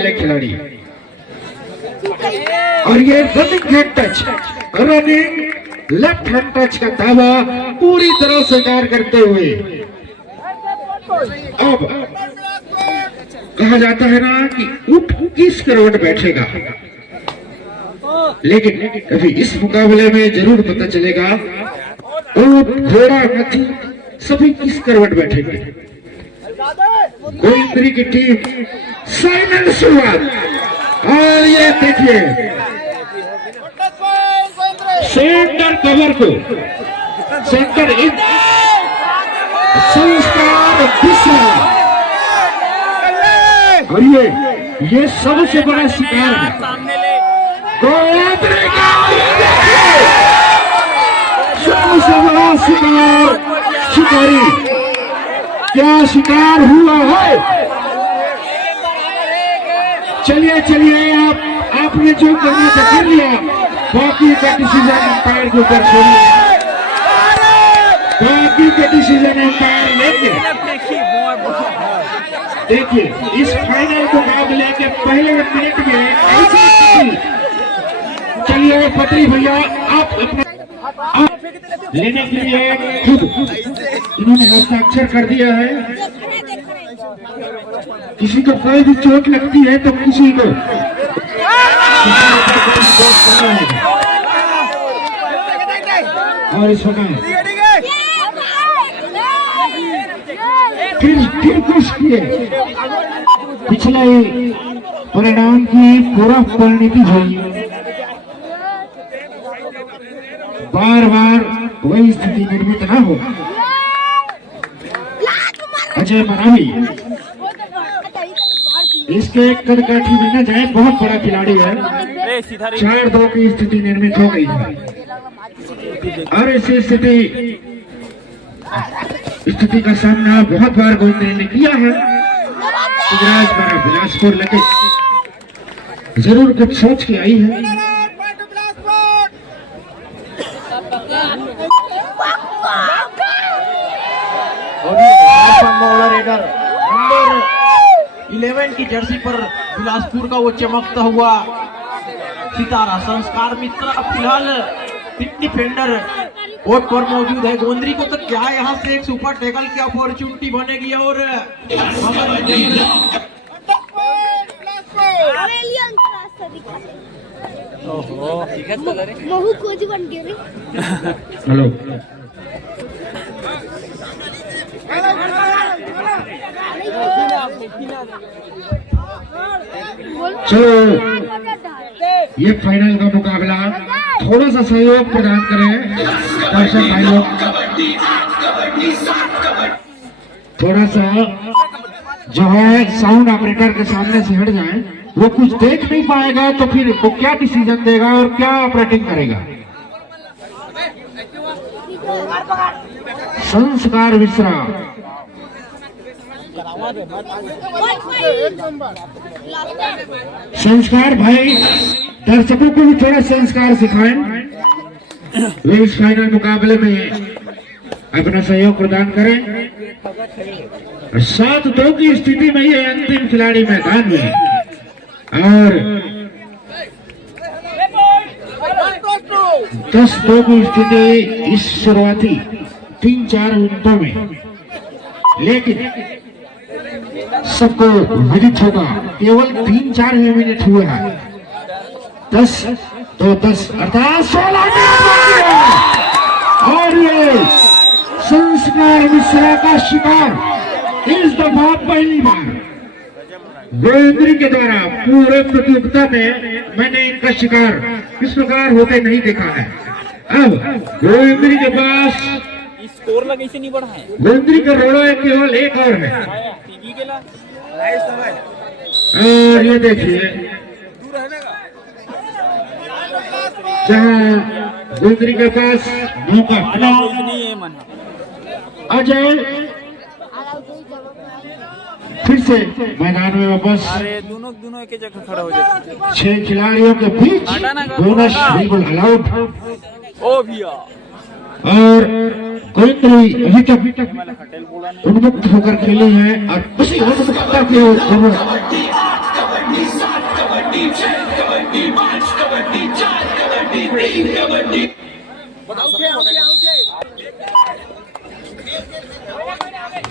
वाले खिलाड़ी और ये running hand touch, running left hand touch का दावा पूरी तरह से कार्य करते हुए अब कहा जाता है ना कि ऊंट किस करवट बैठेगा, लेकिन अभी इस मुकाबले में जरूर पता चलेगा ऊंट घोड़ा हाथी सभी किस करवट बैठेंगे। गोविंदरी की टीम फाइनल शुरुआत और ये देखिए सेंटर कवर को सेंटर इन संस्कार और ये सबसे बड़ा शिकार है सबसे बड़ा शिकार शिकारी क्या शिकार हुआ है। चलिए चलिए आपने जो करना था कर लिया, बाकी का डिसीजन अंपायर के ऊपर छोड़िए, बाकी के डिसीजन अंपायर लेंगे। देखिए इस फाइनल मुकाबले के पहले मिनट में ऐसी स्थिति, चलिए पत्री भैया आप अपना लेने के लिए खुद इन्होंने हस्ताक्षर कर दिया है। किसी को कोई भी चोट लगती है तो किसी को और इस वक्त फिर कुछ किए पिछले परिणाम की पूरा परिणति हुई, बार बार वही स्थिति निर्मित न हो। अजय मरावी इसके कदकाठी में न जाए, बहुत बड़ा खिलाड़ी है, 4-2 की स्थिति निर्मित हो गई है और ऐसी स्थिति का सामना बहुत बार गोविंदरी ने किया है। बिलासपुर लेके जरूर कुछ सोच के आई है। नंबर 11 की जर्सी पर बिलासपुर का वो चमकता हुआ सितारा संस्कार मित्र फिलहाल डिफेंडर कोर्ट पर मौजूद है। गोविंदरी को तो क्या यहाँ से एक सुपर टैकल की अपॉर्चुनिटी बनेगी और हेलो चलो ये फाइनल का मुकाबला, थोड़ा सा सहयोग प्रदान करें दर्शक भाई लोग, थोड़ा सा जो है साउंड ऑपरेटर के सामने से हट जाए, वो कुछ देख नहीं पाएगा तो फिर वो क्या डिसीजन देगा और क्या ऑपरेटिंग करेगा। संस्कार मिश्रा संस्कार भाई दर्शकों को भी थोड़ा संस्कार सिखाएं, वे इस फाइनल मुकाबले में अपना सहयोग प्रदान करें। 7-2 की स्थिति में ये अंतिम खिलाड़ी मैदान में और 10-2 की स्थिति इस शुरुआती 3-4 मिनटों में, लेकिन सबको विदित होगा केवल 3-4 मिनट हुए हैं। 10-2-10 अर्थात 16 और ये संस्कार मिश्रा का शिकार इस दफा पहली बार गोविंदरी के द्वारा पूरे प्रतियोगिता में मैंने इनका शिकार इस प्रकार होते नहीं देखा है। अब गोविंदरी के पास स्कोर लगे से नहीं बढ़ा है, गोविंदरी का रोड़ा केवल एक और है और ये देखिए जहाँ गोविंदरी के पास मौका अजय फिर से मैदान में वापस, दोनों एक जगह खड़ा हो जाते हैं। 6 खिलाड़ियों के बीच बोनस बिल्कुल अलाउड ओ भैया और गोविंदरी अभी तक उन्मुक्त होकर खेली है और उसी उन्मुक्तता के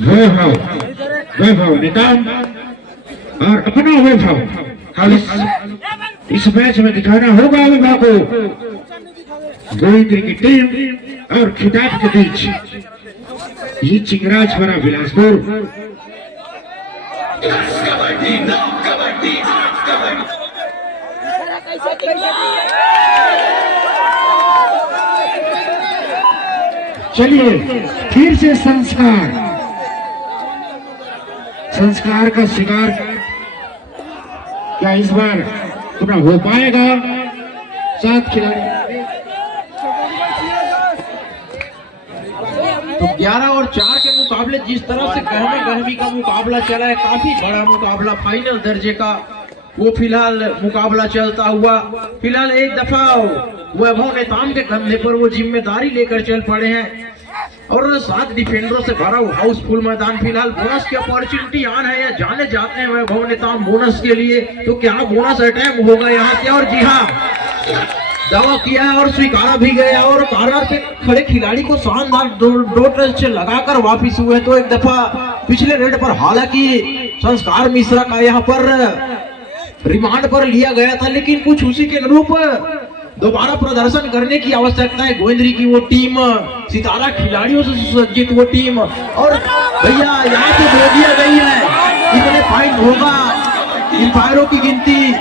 वैभव वैभव निकाम और अपना वैभव कल इस मैच में दिखाना होगा वैभव को। गोविंद की टीम और खिताब के बीच ये चिंगराज बना बिलासपुर। चलिए फिर से संस्कार का शिकार क्या इस बार पूरा हो पाएगा? 7 खिलाड़ी तो 11 और 4 के मुकाबले जिस तरह से गहमी का मुकाबला चला है, काफी बड़ा मुकाबला फाइनल दर्जे का, वो फिलहाल मुकाबला चलता हुआ फिलहाल एक दफा वैभव नेताम के कंधे पर वो जिम्मेदारी लेकर चल पड़े हैं और 7 डिफेंडरों से भरा हाउसफुल मैदान। फिलहाल बोनस की अपॉर्चुनिटी आन है या जाने जाते हैं वैभव नेताम बोनस के लिए, तो क्या बोनस अटैम्प होगा यहाँ से? और जी हाँ, दावा किया है और स्वीकारा भी गया और कॉर्नर पे खड़े खिलाड़ी को शानदार दो टच लगाकर वापिस हुए। तो एक दफा पिछले रेड पर हालांकि संस्कार मिश्रा का यहाँ पर रिमांड पर लिया गया था, लेकिन कुछ उसी के अनुरूप दोबारा प्रदर्शन करने की आवश्यकता है। गोविंदरी की वो टीम सितारा खिलाड़ियों से सुसज्जित वो टीम, और भैया यहाँ से दे दिया गई है, कितने पॉइंट होगा? एम्पायरों की गिनती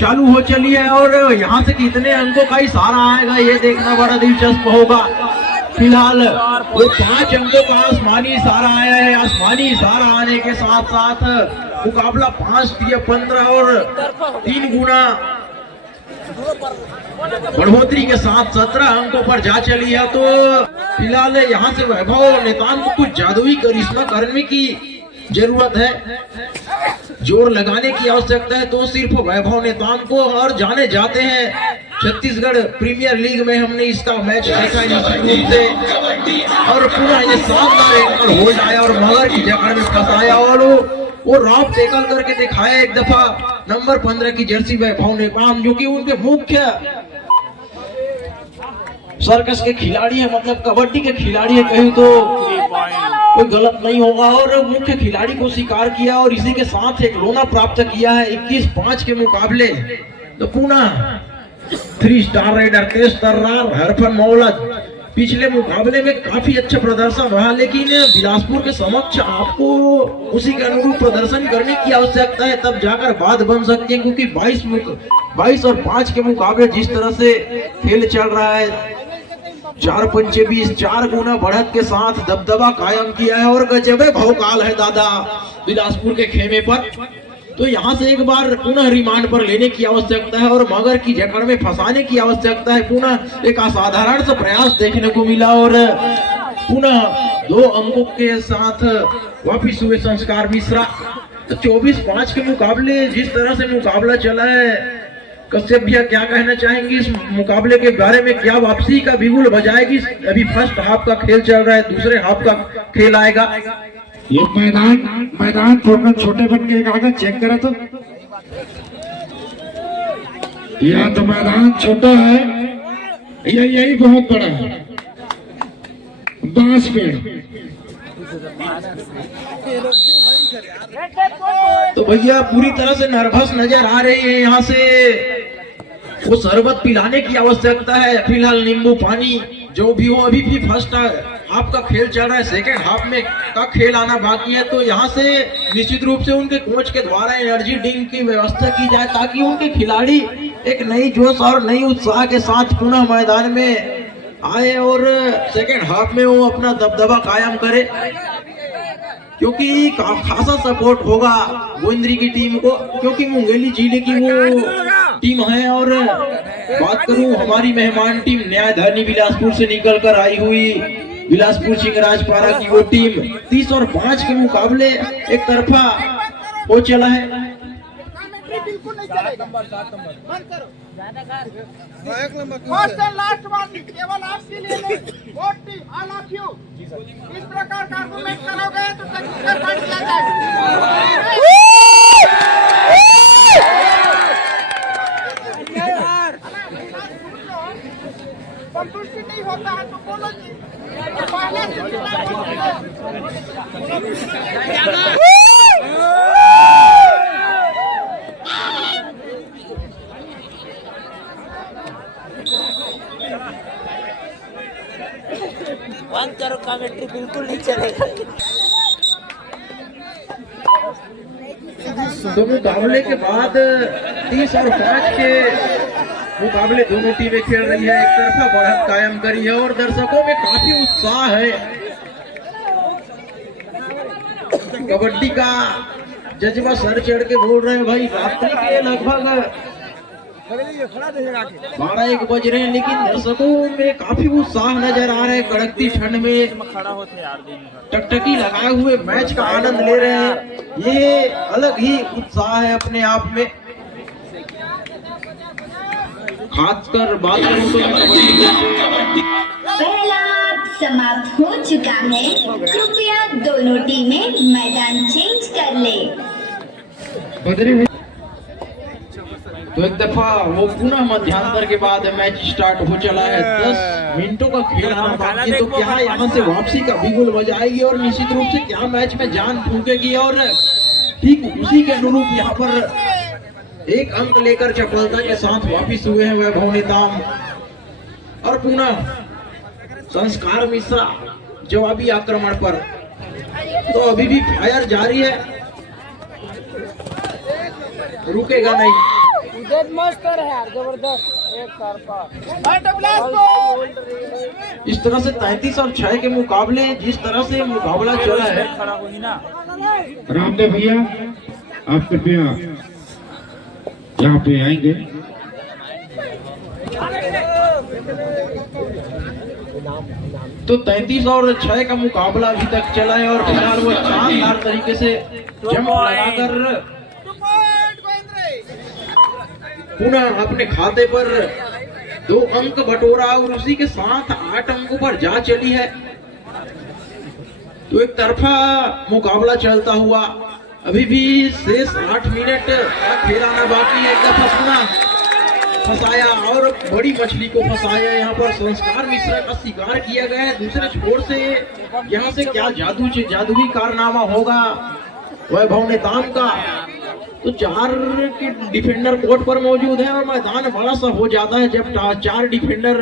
चालू हो चली है और यहाँ से कितने अंकों का इशारा आएगा ये देखना बड़ा दिलचस्प होगा। फिलहाल वो 5 अंकों का आसमानी इशारा आया है। आसमानी इशारा आने के साथ साथ मुकाबला 5 या 15 और 3 गुना बढ़ोतरी के साथ 17 अंकों पर जा चली है। तो फिलहाल यहाँ से वैभव नेताम को कुछ जादुई करिश्मा करने की जरूरत है, जोर लगाने की आवश्यकता है, तो सिर्फ वैभव नेताम को। और जाने जाते हैं छत्तीसगढ़ प्रीमियर लीग में हमने इसका मैच देखा निश्चित से, और पूरा ये शानदार एंकर होल्ड आया और मगर की जकड़ में फंसाया और वो रॉफ टेकल करके दिखाया एक दफा नंबर 15 की जर्सी वैभव नेताम, जो कि उनके मुख्य सर्कस के खिलाड़ी है, मतलब कबड्डी के खिलाड़ी है, कहीं तो कोई गलत नहीं होगा। और मुख्य खिलाड़ी को शिकार किया और इसी के साथ एक लोना प्राप्त किया है 21-5 के मुकाबले। तो पुनः 3 स्टार राइडर तेज तर्रार हरफन मौलद पिछले मुकाबले में काफी अच्छा प्रदर्शन रहा, लेकिन बिलासपुर के समक्ष आपको उसी के अनुरूप प्रदर्शन करने की आवश्यकता है, तब जाकर बात बन सकती है। क्योंकि 22 और 5 के मुकाबले जिस तरह से खेल चल रहा है, 4 पंचे 20, 4 गुना बढ़त के साथ दबदबा कायम किया है और गजबे भौकाल है दादा बिलासपुर के खेमे पर। तो यहाँ से एक बार पुनः रिमांड पर लेने की आवश्यकता है और मगर की जकड़ में फंसाने की आवश्यकता है। पुनः एक असाधारण सा प्रयास देखने को मिला और पुनः 2 अंकों के साथ वापिस हुए संस्कार मिश्रा। तो 24-5 के मुकाबले जिस तरह से मुकाबला चला है, कश्यप भैया क्या कहना चाहेंगे इस मुकाबले के बारे में? क्या वापसी का बिगुल बजाएगी? अभी फर्स्ट हाफ का खेल चल रहा है, दूसरे हाफ का खेल आएगा। ये मैदान थोड़ा छोटे बन के कागज चेक करा तो यह तो मैदान छोटा है, यही बहुत बड़ा है, बांस पेड़। तो भैया पूरी तरह से नर्वस नजर आ रही है, यहाँ से वो शरबत पिलाने की आवश्यकता है। फिलहाल नींबू पानी जो भी हो, अभी भी फर्स्ट हाफ का खेल चल रहा है, सेकेंड हाफ में का खेल आना बाकी है। तो यहाँ से निश्चित रूप से उनके कोच के द्वारा एनर्जी ड्रिंक की व्यवस्था की जाए, ताकि उनके खिलाड़ी एक नई जोश और नई उत्साह के साथ पुनः मैदान में आए और सेकेंड हाफ में वो अपना दबदबा कायम करे, क्योंकि खासा सपोर्ट होगा गोविंदरी की टीम को, क्योंकि मुंगेली जिले की वो टीम है। और बात करूं हमारी मेहमान टीम न्यायधरनी बिलासपुर से निकल कर आई हुई बिलासपुर चिंगराजपारा की वो टीम 30 और 5 के मुकाबले एक तरफा हो चला है। केवल आपके लिए नहीं, vote team all of you इस प्रकार का आर्गुमेंट करोगे तो तक दिया जाए। टाइपोलॉजी पहले कमेंट्री बिल्कुल नहीं चलेगा। तो मुकाबले के बाद 30 और 5 के मुकाबले दोनों टीमें खेल रही है, एक तरफा बढ़त कायम करी है और दर्शकों में काफी उत्साह है। कबड्डी का जज्बा सर चढ़ के बोल रहे हैं भाई। रात्रि के लगभग 12-1 बज रहे हैं, लेकिन दर्शकों में काफी उत्साह नजर आ रहा है। कड़कती ठंड में खड़ा होते यार दिन भर टकटकी लगाए हुए मैच का आनंद ले रहे हैं। ये अलग ही उत्साह है अपने आप में। खासकर बात करूं तो पहला समाप्त हो चुका है। कृपया दोनों टीमें मैदान चेंज कर ले। तो एक दफा वो पुनः मध्यांतर के बाद मैच स्टार्ट हो चला है। 10 मिनटों का खेल रहा बाकी, तो क्या यहाँ से वापसी का बिगुल बजाएगी और निश्चित रूप से क्या मैच में जान फूकेगी। और ठीक उसी के अनुरूप यहाँ पर एक अंक लेकर चपलता के साथ वापिस हुए हैं वैभव नेताम और पुनः संस्कार मिश्रा जवाबी आक्रमण पर। तो अभी भी फायर जारी है, रुकेगा नहीं। मस्त है यार, जबरदस्त एक तरफा। इस तरह से 33 और 6 के मुकाबले जिस तरह से मुकाबला चला है, खड़ा हुई ना। रामदेव भैया आप कृपया यहाँ पे आएंगे। तो 33 और 6 का मुकाबला अभी तक चला है और फिलहाल वो शानदार तरीके से जंप लगाकर पुनः अपने खाते पर 2 अंक बटोरा और उसी के साथ 8 अंकों पर जा चली है। तो एक तरफा मुकाबला चलता हुआ अभी भी शेष 8 मिनट का खेल आना बाकी है। एक दफा पुनः फंसाया और बड़ी मछली को फंसाया। यहाँ पर संस्कार मिश्रा का शिकार किया गया है। दूसरे छोर से यहाँ से क्या जादुई कारनामा होगा वैभव नेताम का। तो 4 के डिफेंडर कोर्ट पर मौजूद है और मैदान बड़ा सा हो जाता है जब 4 डिफेंडर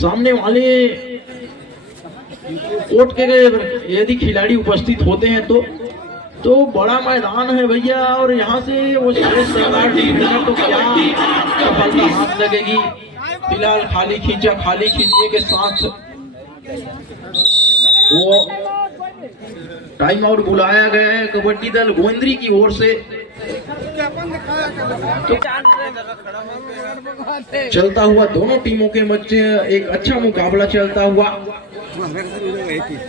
सामने वाले कोर्ट के यदि खिलाड़ी उपस्थित होते हैं तो बड़ा मैदान है भैया। और यहाँ से वो सरदार डिफेंडर तो क्या सफलता हाथ लगेगी। फिलहाल खाली खींचने के साथ वो टाइम आउट बुलाया गया है कबड्डी दल गोविंदरी की ओर से। तो चलता हुआ दोनों टीमों के मध्य एक अच्छा मुकाबला चलता हुआ,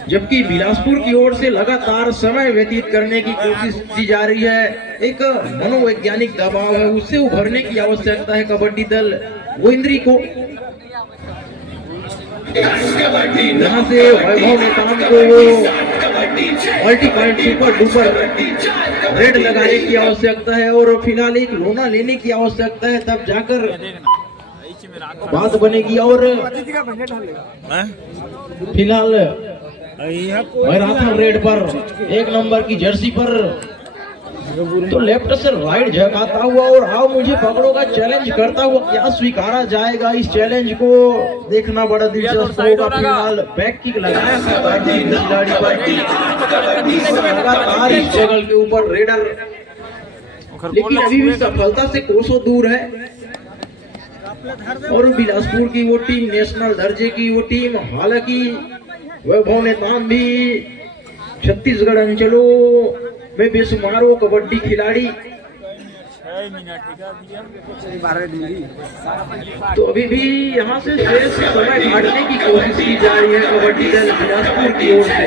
जबकि बिलासपुर की ओर से लगातार समय व्यतीत करने की कोशिश की जा रही है। एक मनोवैज्ञानिक दबाव है, उससे उभरने की आवश्यकता है कबड्डी दल गोविंदरी को। यहाँ से वैभव नेताम को मल्टीपॉइंट सुपर डुपर रेड लगाने की आवश्यकता है और फिलहाल एक लोना लेने की आवश्यकता है, तब जाकर बात बनेगी। और फिलहाल मैराथन रेड पर 1 नंबर की जर्सी पर तो लेफ्ट से राइट झकाता हुआ और आओ मुझे पकड़ो का चैलेंज करता हुआ क्या स्वीकारा जाएगा। इस चैलेंज को देखना बड़ा दिलचस्प होगा। फिलहाल बैक किक लगाया खिलाड़ी पर लगातार इस जगल के ऊपर रेडर, लेकिन अभी भी सफलता से कोसों दूर है। और बिलासपुर की वो टीम नेशनल दर्जे की वो टीम, हालांकि वैभव नेताम भी छत्तीसगढ़ अंचलों में बेशुमार वो कबड्डी खिलाड़ी। तो अभी भी यहाँ से शेष समय काटने की कोशिश की जा रही है कबड्डी दल बिलासपुर की ओर से।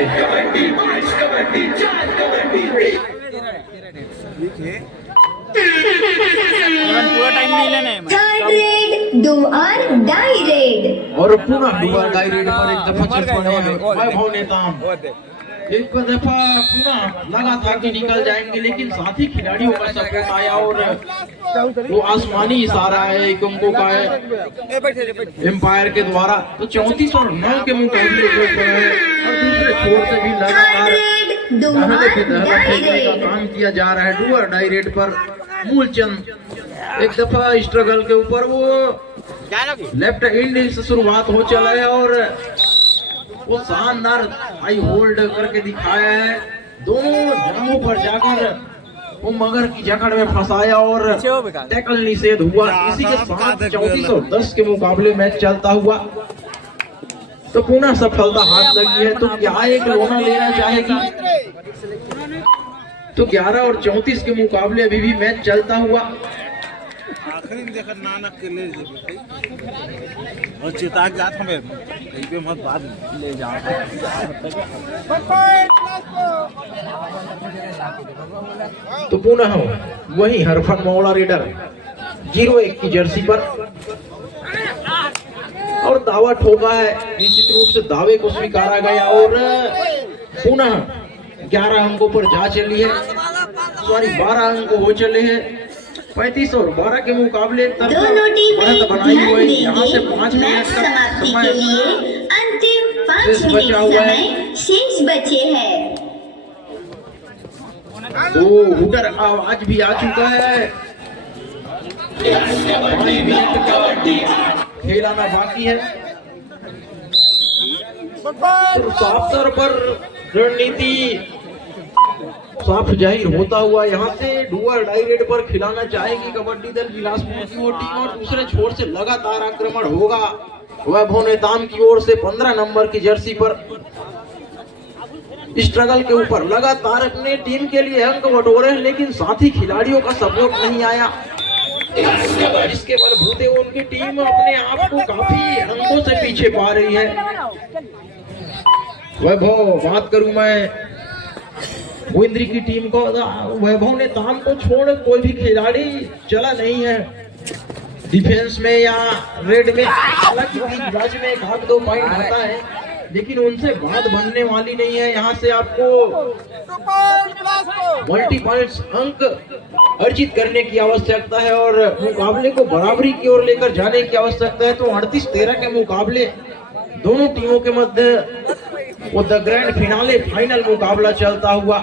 पूरा टाइम नहीं लेना है। थर्ड रेड, डू और डाई रेड। और पुनः डू और डाई रेड पर एक दफा चल पड़े हैं वैभव नेताम। एक दफा पुनः लगा था कि निकल जाएंगे, लेकिन साथी खिलाड़ियों का सपोर्ट आया और वो आसमानी इशारा है एक अंकों का है एम्पायर के द्वारा। तो 34 और 9 के मुकाबले और दूसरे छोर से भी लगातार का काम किया जा रहा है। डू और डाई रेट पर मूलचंद एक दफा स्ट्रगल के ऊपर वो लेफ्ट हैंड से शुरुआत हो चला है और वो शानदार हाई होल्ड करके दिखाया है। दोनों जगहों पर जाकर वो मगर की जकड़ में फंसाया और टैकल निषेध हुआ। इसी के साथ 34 और 10 के मुकाबले मैच चलता हुआ तो पुनः सफलता हाथ लगी है। तो क्या एक लोना लेना चाहेगी? तो 11 और 34 के मुकाबले अभी भी मैच चलता हुआ। आखिरी में देखा नानक के ले और चेता जात हमें कहीं पे मत बाद ले जाओ। तो पुनः वही हरफन मौला रेडर 01 की जर्सी पर और दावा ठोका है। निश्चित रूप से दावे को स्वीकारा गया और पुनः 11 अंकों पर जा चली है। सॉरी 12 अंक हो चले हैं। 35 और 12 के मुकाबले दोनों टीमें बनाई ध्यान हुई। यहाँ से देंगी। 5 मैच मिनट समाप्ति का के लिए अंतिम 5 शेष मिनट बचा हुआ है। समय शेष बचे हैं। तो हुडर आवाज भी आ चुका है। 5 मिनट का खेल आना बाकी है। तो साफ तौर पर रणनीति साफ जाहिर होता हुआ यहाँ से डुअर डाई रेड पर खिलाना चाहेगी कबड्डी दल बिलासपुर की वो टीम और दूसरे छोर से लगातार आक्रमण होगा वैभव नेताम की ओर से 15 नंबर की जर्सी पर स्ट्रगल के ऊपर लगातार अपने टीम के लिए अंक बटोरे हैं, लेकिन साथी खिलाड़ियों का सपोर्ट नहीं आया, जिसके बलबूते उनकी टीम अपने आप को काफी अंकों से पीछे पा रही है। वैभव बात करूं मैं गोविंद्री की टीम को, वैभव ने ताम को छोड़ कोई भी खिलाड़ी चला नहीं है डिफेंस में या रेड में। हालांकि बीच में 1-2 पॉइंट आता है, लेकिन उनसे बात बनने वाली नहीं है। यहाँ से आपको मल्टीपल्स अंक अर्जित करने की आवश्यकता है और मुकाबले को बराबरी की ओर लेकर जाने की आवश्यकता है। तो 38-13 के मुकाबले दोनों टीमों के मध्य वो द ग्रैंड फिनाले फाइनल मुकाबला चलता हुआ।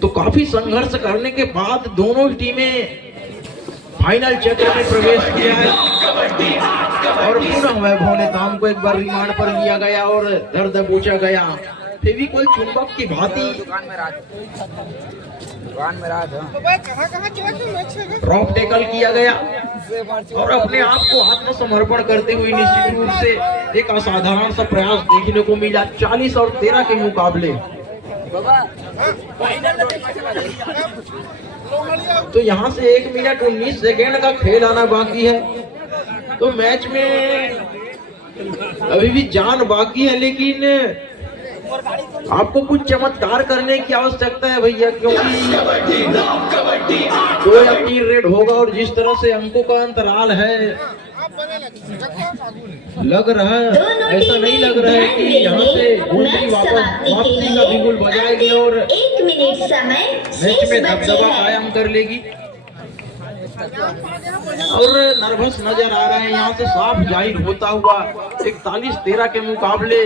तो काफी संघर्ष करने के बाद दोनों टीमें फाइनल चक्र में प्रवेश किया है और पुनः वैभव नेताम को एक बार रिमांड पर लिया गया और दर्द पूछा गया। फेविकोल चुंबक की भांति ड्रॉप टैकल किया गया और अपने आप को आत्मसमर्पण करते हुए निश्चित रूप से एक असाधारण सा प्रयास देखने को मिला 40 और 13 के मुकाबले। तो यहाँ से 1 मिनट 19 सेकेंड का खेल आना बाकी है। तो मैच में अभी भी जान बाकी है, लेकिन आपको कुछ चमत्कार करने की आवश्यकता है भैया, क्योंकि 2 या 3 रेड होगा और जिस तरह से अंकों का अंतराल है लग रहा है, ऐसा नहीं लग रहा है कि यहाँ से गोविंद्री वापसी का बिगुल बजाएगी और 1 मिनट समय मैच में दबदबा कायम कर लेगी। और नर्वस नजर आ रहा है यहाँ से साफ जाहिर होता हुआ 41-13 के मुकाबले।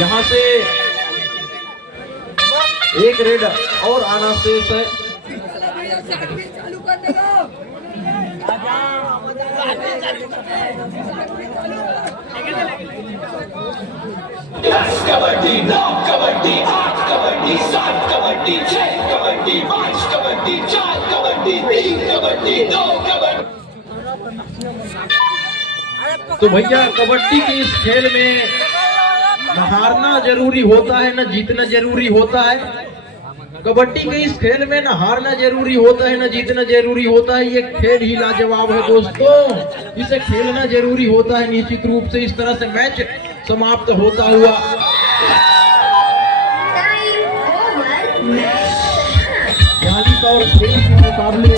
यहाँ से 1 रेड और आना शेष है। कबड्डी 9 कबड्डी 8 कबड्डी 7 कबड्डी 6 कबड्डी 5 कबड्डी 4 कबड्डी 3 कबड्डी 2 कबड्डी। तो भैया कबड्डी के इस खेल में न हारना जरूरी होता है न जीतना जरूरी होता है। कबड्डी के इस खेल में न हारना जरूरी होता है न जीतना जरूरी होता है। ये खेल ही लाजवाब है दोस्तों, इसे खेलना जरूरी होता है। निश्चित रूप से इस तरह से मैच समाप्त होता हुआ और खेल के मुकाबले